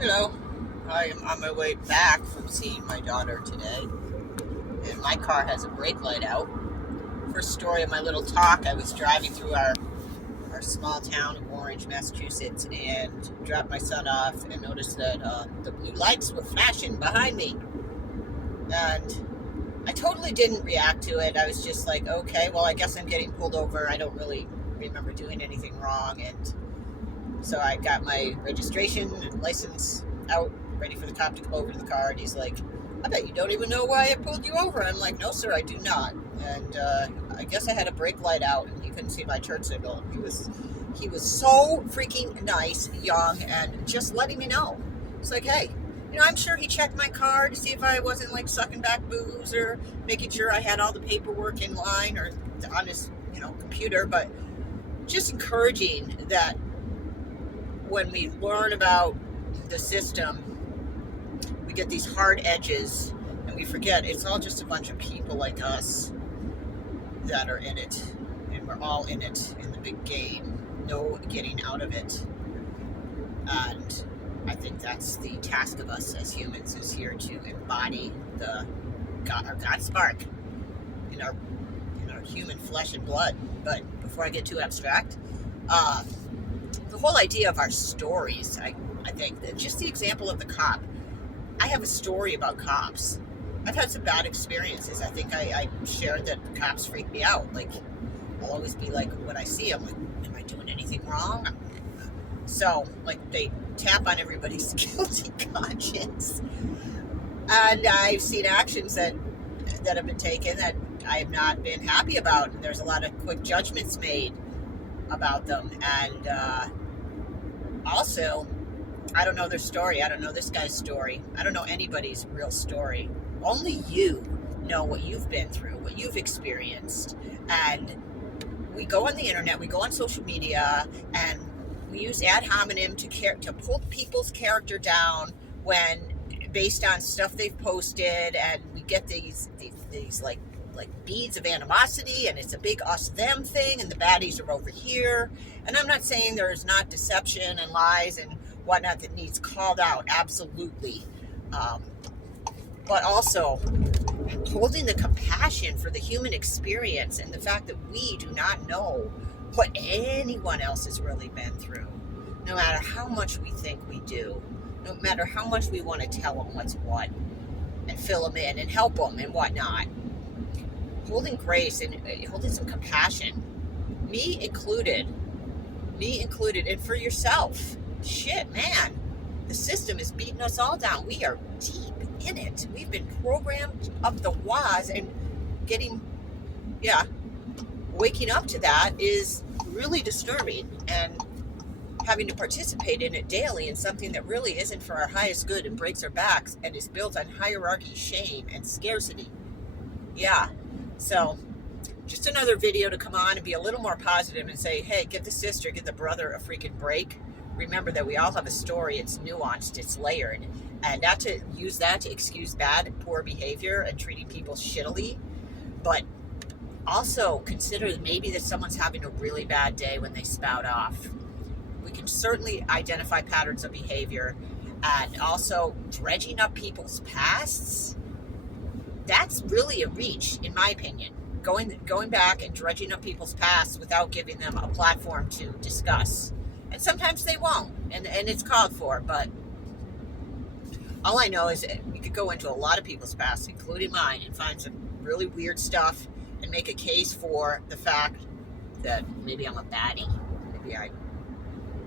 Hello. I am on my way back from seeing my daughter today, and my car has a brake light out. First story of my little talk, I was driving through our small town of Orange, Massachusetts, and dropped my son off and noticed that the blue lights were flashing behind me. And I totally didn't react to it. I was just like, okay, well, I guess I'm getting pulled over. I don't really remember doing anything wrong. And so I got my registration and license out, ready for the cop to come over to the car. And he's like, I bet you don't even know why I pulled you over. I'm like, no, sir, I do not. And I guess I had a brake light out and he couldn't see my turn signal. He was so freaking nice, young, and just letting me know. It's like, hey, I'm sure he checked my car to see if I wasn't like sucking back booze or making sure I had all the paperwork in line or on his, computer. But just encouraging that when we learn about the system, we get these hard edges and we forget it's all just a bunch of people like us that are in it, and we're all in it in the big game. No getting out of it. And I think that's the task of us as humans, is here to embody our Godspark in our human flesh and blood. But before I get too abstract, the whole idea of our stories, I think that just the example of the cop. I have a story about cops. I've had some bad experiences. I think I shared that cops freak me out. Like, I'll always be like, when I see them, like, am I doing anything wrong? So, like, they tap on everybody's guilty conscience. And I've seen actions that have been taken that I have not been happy about. And there's a lot of quick judgments made about them. And also, I don't know their story. I don't know this guy's story. I don't know anybody's real story. Only you know what you've been through, what you've experienced. And we go on the internet, we go on social media, and we use ad hominem to pull people's character down when based on stuff they've posted, and we get these like beads of animosity, and it's a big us-them thing, and the baddies are over here. And I'm not saying there's not deception and lies and whatnot that needs called out, absolutely. But also holding the compassion for the human experience and the fact that we do not know what anyone else has really been through, no matter how much we think we do, no matter how much we want to tell them what's what and fill them in and help them and whatnot. Holding grace and holding some compassion, me included, and for yourself. Shit, man, the system is beating us all down. We are deep in it. We've been programmed up the waz, and waking up to that is really disturbing, and having to participate in it daily in something that really isn't for our highest good and breaks our backs and is built on hierarchy, shame, and scarcity. Yeah. So just another video to come on and be a little more positive and say, hey, give the sister, give the brother a freaking break. Remember that we all have a story. It's nuanced, it's layered, and not to use that to excuse bad, poor behavior and treating people shittily, but also consider maybe that someone's having a really bad day when they spout off. We can certainly identify patterns of behavior, and also dredging up people's pasts. That's really a reach, in my opinion. Going back and dredging up people's pasts without giving them a platform to discuss. And sometimes they won't, and it's called for, but all I know is that we could go into a lot of people's pasts, including mine, and find some really weird stuff and make a case for the fact that maybe I'm a baddie. Maybe I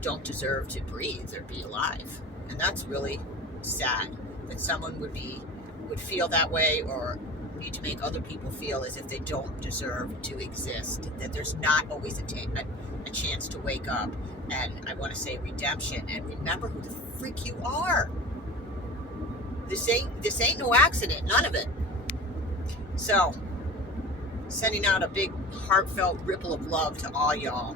don't deserve to breathe or be alive. And that's really sad that someone would feel that way, or need to make other people feel as if they don't deserve to exist, that there's not always a chance to wake up. And I want to say redemption, and remember who the freak you are. This ain't no accident, none of it. So, sending out a big heartfelt ripple of love to all y'all.